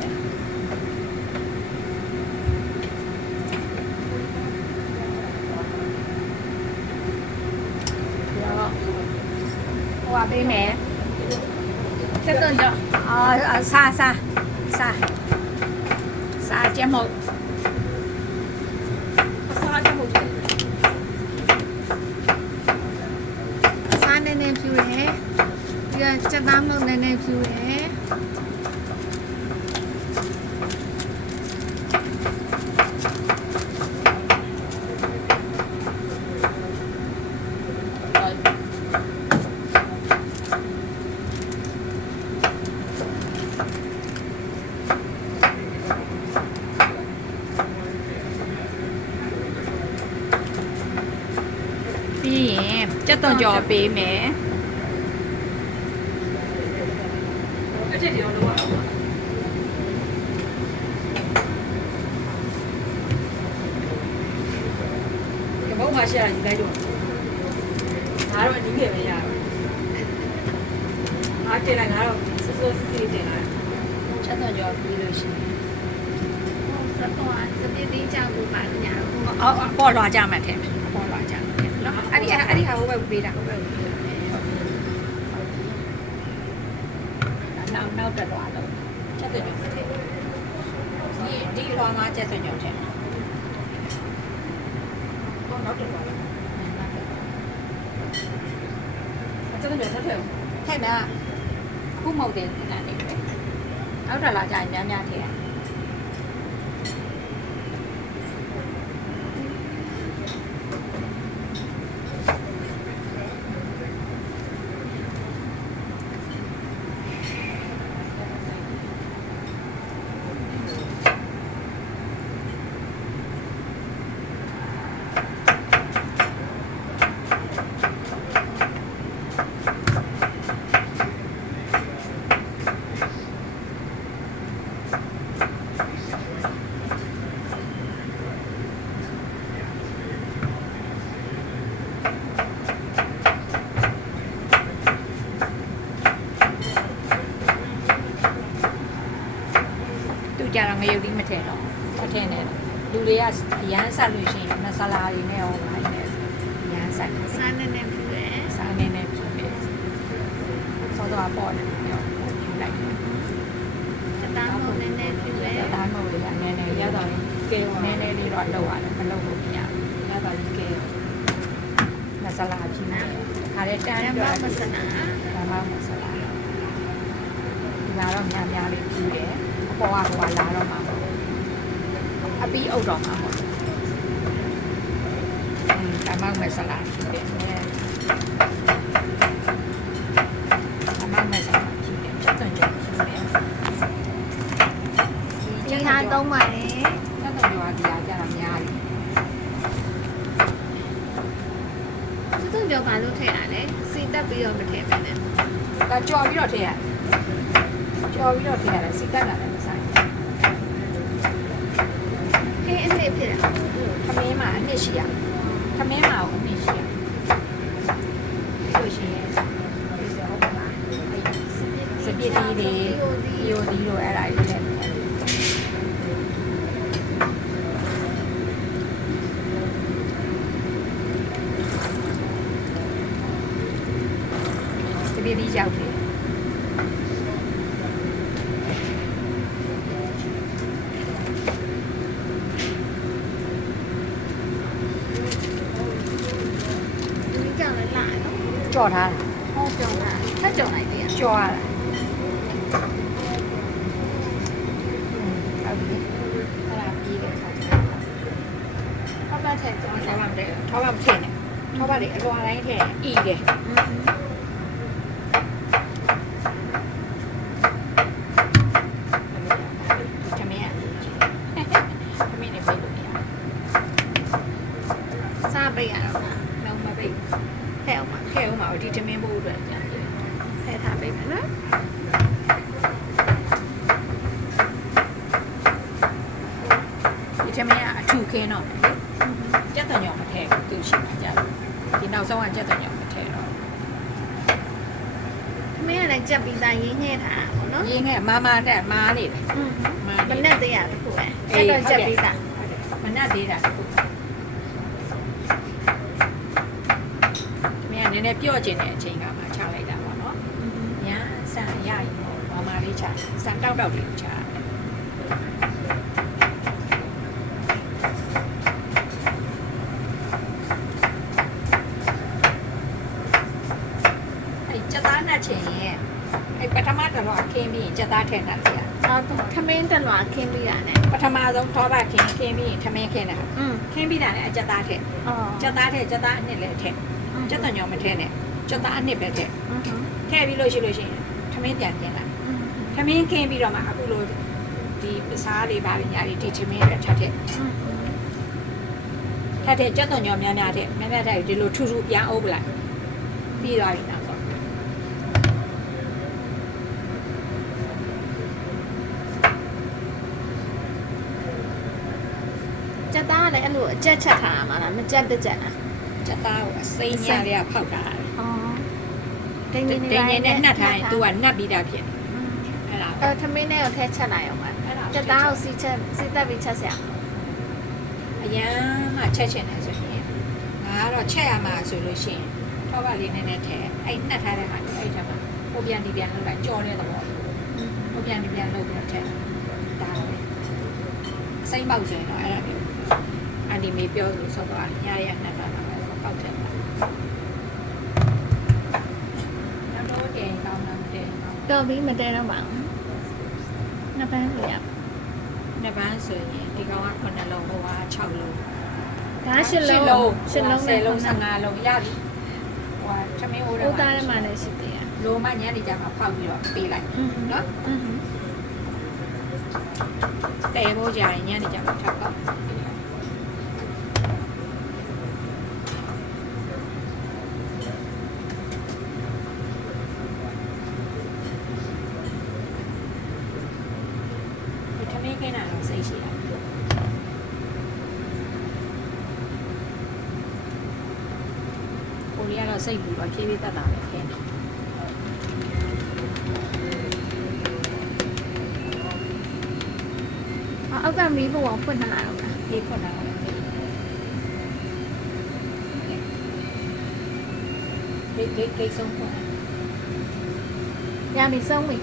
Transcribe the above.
တယ်ဟိုပါပေးမယ်ကျက်သွန်ကြောစားကျက်မဟုတ်စားကျက်မဟုတ်စားနေနေဖြူရဲဒီကချက်သားမုတ်နေနေဖြူရဲပြီးရင်ကျက်သွန်ကြော်ပေးမယ်အဲ့ဒီတော့လောက်အောင်ကဘောမှာရှာယူလိုက်တော့ဒါတော့အနည်းငယ်ပဲရတော့အားတင်လိုက်ငါတော့စိုးစိုးစီစီတင်လိုက်ချက်သွန်ကြော်ပြီးလို့ရှိရင်စပစ်သေးကြောက်လို့ပါညာတော့ပေါ်လွာကြမှာတဲ့ပေါ်လွာကြမှာနော်အဲ့ဒီဟာဟိုဘက်ပေးတာဟိုဘက်နောက်တက်သွားတော့ချက်သွန်ကြော်ထည့်ဒီလွာမှာချက်သွန်ကြော်ထည့်တော့နောက်တက်သွားတော့ချက်သွန်ကြော်ထည့်ထည့်တာခုမဟုတ်တယ်ခဏနေပဲနောက်တက်လာကြရင်များထည့်ရကြတော့ငရုတ်သီးမထည့်တော့မထည့်နဲ့လူတွေကအရန်ဆက်လို့ရှိရင်မဆလာတွေနဲ့ရောပါနေအရန်ဆက်စားနေနေပြည့်စားနေနေပြည့်စောတော့ပေါ်တယ်ပြောယူလိုက်တသားမုံနေနေပြည့်တသားမုံလေးကနည်းနည်းရတော့ကဲနည်းနည်းလေးတော့လောက်ရတယ်မလောက်လို့မရဘူးရတော့ကဲမဆလာပြည့်နေခါတဲ့တန်းတော့မဆလာဘာမှမဆလာဒီကတော့များများလေးပြည့်တယ်ပေါ်ကဟိုလာတော့မှာအပီးအုပ်တော့မှာပေါ့အမောက်မဲ့ဆလာဖြစ်တယ်အမောက်မဲ့ဆလာဖြစ်တယ်ချက်သွန်ကြော်ဖြစ်တယ်ဒီဟာသုံးပါလေချက်သွန်ကြော်ကဒီဟာကြတာများတယ်ချက်သွန်ကြော်ဘာလို့ထည့်ရလဲစီတက်ပြီးတော့မထည့်ပါနဲ့ဒါကြော်ပြီးတော့ထည့်ရတယ်ကြော်ပြီးတော့ထည့်ရတယ်စီတက်လာတယ်အနှစ်ဖြစ်တာခမင်းမှာအနှစ်ရှိရခမင်းမှာအနှစ်ရှိရဆိုရှင်ဒီစဟုတ်ပါစပစ်တီးတွေဒီယိုဒီလိုအဲ့ဒါတွေနဲ့စပစ်တီးရောက်တယ်ကြော်ထားတာဟုတ်ကြော်တာထပ်ကြော်လိုက်တယ်ကြော်ရတာဟုတ်ပြီအဲ့ဒါပြီးတယ်ဆိုတော့ထောက်ပတ်ထည့်ကြော်ထောက်ပတ်မထည့်နဲ့ထောက်ပတ်တွေအလွာတိုင်းထည့်အီတယ်သမီးနဲ့ပြေးလို့ရစားပေးရတော့လုံးမပေးထဲအောင်ပါဒီတမင်းဖို့အတွက်ကြာတယ်ထဲထားပေးမယ်နော်ဒီတမင်းကအထူးခင်းတော့ကြက်တံညောင်မထဲဘူးသူရှိမှကြာတယ်ဒီနောက်ဆုံးကကြက်တံညောင်မထဲတော့ မင်းကလည်းကြက်ပြီးသားရင်းညက်ထားတာပေါ့နော် ရင်းခဲ့မာတဲ့မားနေတယ် မနဲ့တရားတခုပဲကြက်တော့ကြက်ပြီးသား မနှက်သေးတာတခုမင်းကနည်းနည်းပြော့ကျင်တဲ့အချိန်ကမှချလိုက်တာပေါ့နော်ညာဆန်ရရင်တော့မာလေးချဆန်တောက်လေးချချက်သားနဲ့ချင်းရဲ့အဲ့ပထမတော့အခင်းပြီးရင်ချက်သားထည့်နေတယ် အော်ထမင်းတက်လွာခင်းပြီးရတယ် ပထမဆုံးထောပါခင်းပြီးရင်ထမင်းခင်းတာခင်းပြီးတာနဲ့အချက်သားထည့် အော် ချက်သားထည့်ချက်သားအနှစ်လည်းထည့်ချက်တညောမထည့်နဲ့ချက်သားအနှစ်ပဲထည့်ထည့်ပြီးလို့ရှိရင်ထမင်းပြန်ကျင်းလိုက်ထမင်းခင်းပြီးတော့မှအခုလိုဒီပစားလေးပါညာလေးဒီထမင်းပဲထပ်ထည့်ချက်တညောများများထည့်ဒီလိုထူထူပြန်အုပ်ပလိုက်ပြီးသွားပြီနောက်ဆုံး ကြက်သားကလည်းအဲ့လိုအကြက်ချက်ထားတာမှာလားမကြက်တက်ကြက်လား ချက်သားကိုအစိမ်းညာလေးကဖောက်တာ အော်ဒိန် ဒိန်နေနဲ့နှက်ထားရင် तू ကနှက်ပြီးတာဖြစ်အဲ့ဒါ ထမင်းနဲ့ကိုထဲချက်လိုက်အောင်ပါကြက်သားကိုစီတက်ပြီးချက်ဆရာ အရန်မှချက်ချင်တယ်ဆိုရင်ငါကတော့ချက်ရမှာဆိုလို့ရှိရင်ထောပါလေးနည်းနည်းထည့်အဲ့နှက်ထားတဲ့ဟာအဲ့ထက်မှာဟိုပြန်ဒီပြန်လောက်လိုက်ကြော်တဲ့သဘောဟိုပြန်ဒီပြန်လောက်ပြီးထည့်ဒါပဲအစိမ်းပေါက်ဆိုရင်တော့အဲ့ဒါမျိုးအန်ဒီမေပြောလို့ဆိုတော့ညရနှက်ထားတာပဲပေါက်ထည့်တာတော့တင်ကောင်းတယ်တင် တော်ပြီးမတဲတော့ပါဘူးနှစ်ပန်းဆိုရ နှစ်ပန်းဆိုရင်ဒီကောင်က9လုံးဟိုက6လုံး ဒါ10လုံး10လုံးနဲ့ 10လုံး15လုံးရပြီဟိုကသမင်းဟို ဥသားထဲမှာလည်းရှိသေးတယ် လိုမှညနေကြမှာဖောက်ပြီးတော့ပေးလိုက်နော်တဲဖို့ကြရင်ညနေကြမှာထပ်ပေါက်သမင်းကင်းတာတော့စိတ်ရှိတာကိုရီးယားတော့စိတ်ပြီးတော့ဖြည်းဖြည်းတက်တာပဲခင်းတယ် အောက်ကမီးဘုံဖွင့်ထားတာတော့ ဒီဖွင့်တာပဲဂိတ်ဆုံးဖွင့် ရပြီဆုံးပြီ